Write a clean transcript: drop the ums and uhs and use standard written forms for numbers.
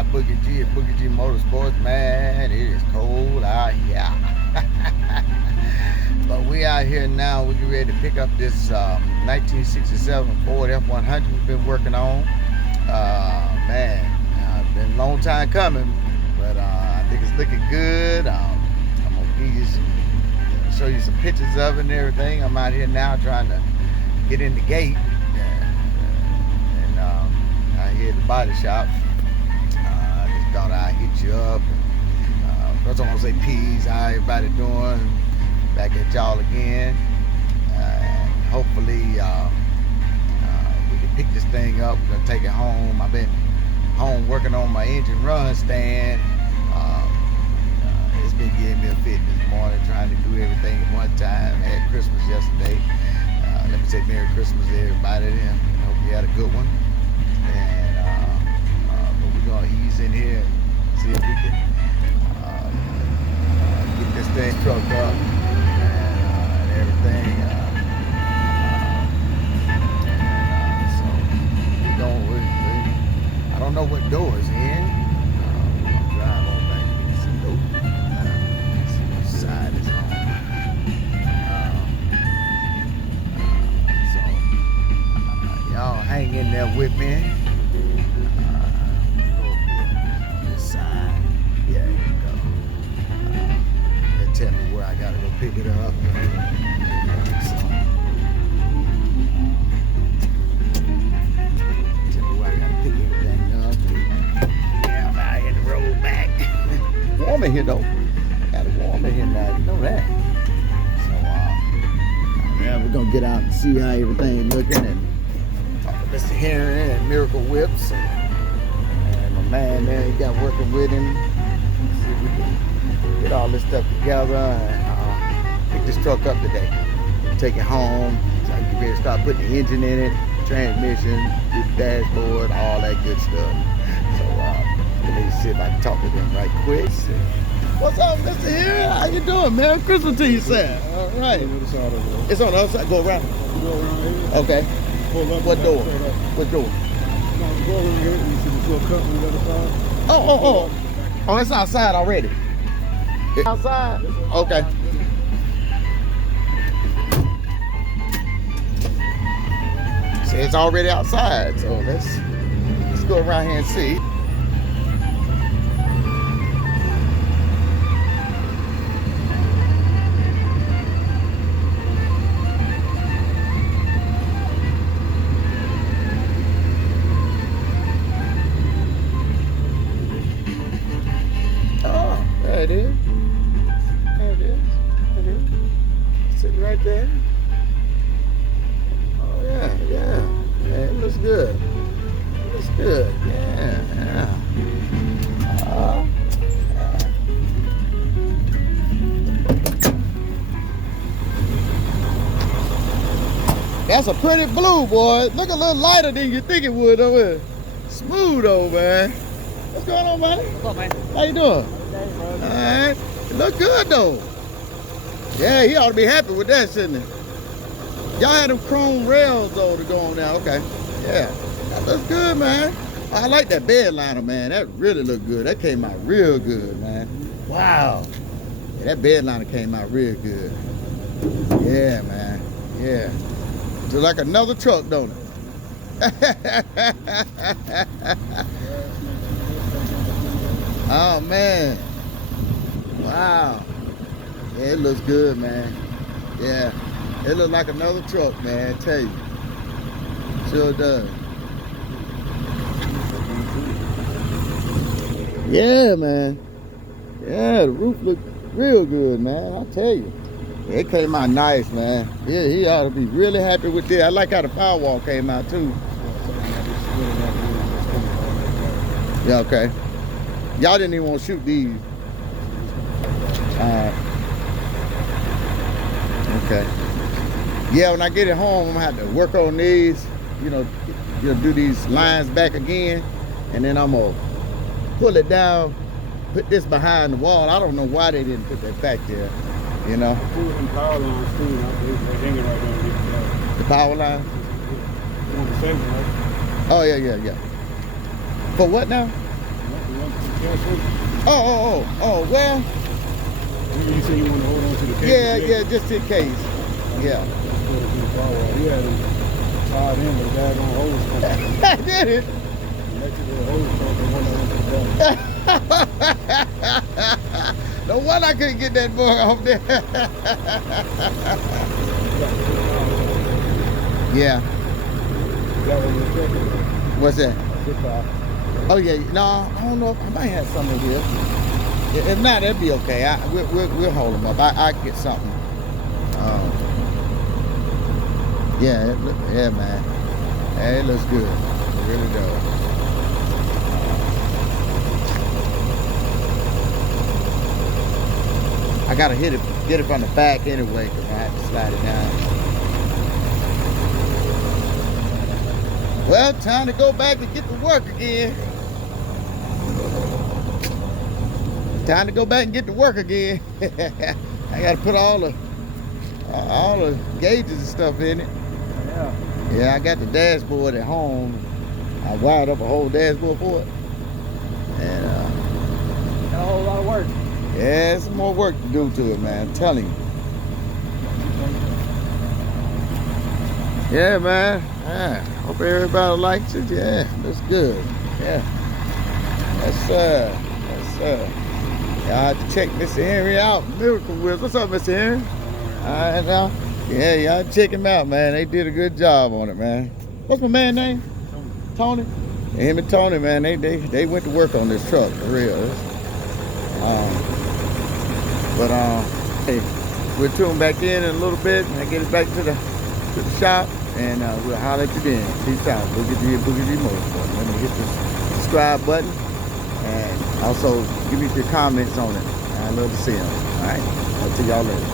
got Boogie G at Boogie G Motorsports. Man, it is cold out here. But we out here now. We get ready to pick up this 1967 Ford F-100 we've been working on. Man, been a long time coming, but I think it's looking good. I'm gonna give you show you some pictures of it and everything. I'm out here now trying to get in the gate, and out here at the body shop. I just thought I'd hit you up. First I want to say peace. How everybody doing? Back at y'all again. Hopefully we can pick this thing up. We're gonna take it home. I've been home working on my engine run stand. It's been giving me a fit this morning, trying to do everything at one time. I had Christmas yesterday. Let me say Merry Christmas to everybody. Hope you had a good one. And but we're gonna ease in here and see if we can get this thing trucked up and everything. So I don't know what door is in. We're gonna drive on back and get some dope. See which side is on. Y'all hang in there with me. Go up here, this side. Yeah, here you go. They tell me where I gotta go pick it up. Tell me where I gotta pick everything up. Yeah, I'm out here to roll back. Warm in here though. Got it warm in here now, you know that. So yeah, we're gonna get out and see how everything looking and Mr. Henry and Miracle Whips and my man there, he got working with him. See if we can get all this stuff together and pick this truck up today. Take it home so I can get ready to start putting the engine in it, transmission, do the dashboard, all that good stuff. So let me see if I can talk to them right quick. What's up, Mr. Henry? How you doing? Merry Christmas to you, sir. All right. It's on the other side. Go around. Okay. What door? What door? Oh, it's outside already. It's outside? Okay. So it's already outside. So let's go around here and see. There it is. There it is. There it is. Sitting right there. Oh yeah, yeah. Yeah, it looks good. It looks good. Yeah, yeah. That's a pretty blue, boy. Look a little lighter than you think it would over here. Smooth though, man. What's going on, man? What's up, man? How you doing? Alright, it look good though. Yeah, he ought to be happy with that, shouldn't he? Y'all had them chrome rails though to go on there. Okay, yeah, that looks good, man. I like that bed liner, man. That really looked good. That came out real good, man. Wow. Yeah, that bed liner came out real good. Yeah, man. Yeah. It's like another truck, don't it? Oh man. Wow. Yeah, it looks good, man. Yeah. It looks like another truck, man, I tell you. Sure does. Yeah, man. Yeah, the roof looked real good, man. I tell you. It came out nice, man. Yeah, he ought to be really happy with this. I like how the firewall came out too. Yeah, okay. Y'all didn't even want to shoot these. Okay. Yeah, when I get it home, I'm gonna have to work on these. You know, do these lines back again, and then I'm gonna pull it down, put this behind the wall. I don't know why they didn't put that back there. You know. Some power lines too. They hanging right there. The power line. You want the same, right? Oh yeah. For what now? Oh, well, Remember you said you want to hold on to the cable? yeah, just in case. Yeah. He had him tied in with a daggone hose pump. I did it. Connected to the hose pump and one on the bottom. No wonder I couldn't get that boy off there. Yeah. That one was checking. What's that? Zip-off. Oh yeah, no, I don't know. I might have something in here. If not, that'd be okay. We'll hold them up. I get something. Yeah, yeah, man. Hey, it looks good. It really does. I gotta get it from the back anyway, because I have to slide it down. Well, time to go back and get to work again. Time to go back and get to work again. I gotta put all the gauges and stuff in it. Yeah. Yeah, I got the dashboard at home. I wired up a whole dashboard for it. And Got a whole lot of work. yeah, some more work to do to it, man. I'm telling you. Yeah, man. Yeah. Hope everybody likes it. Yeah, that's good. Yeah. That's I have to check Mr. Henry out. Miracle Wheels. What's up, Mr. Henry? All right, now. Yeah, y'all check him out, man. They did a good job on it, man. What's my man's name? Tony. And him and Tony, man, they went to work on this truck for real. Hey, we'll tune back in a little bit and get it back to the shop, and we'll holler at you then. Peace out. Boogie G Motorsport. Let me hit the subscribe button, and also give me your comments on it. I'd love to see them. All right, I'll see y'all later.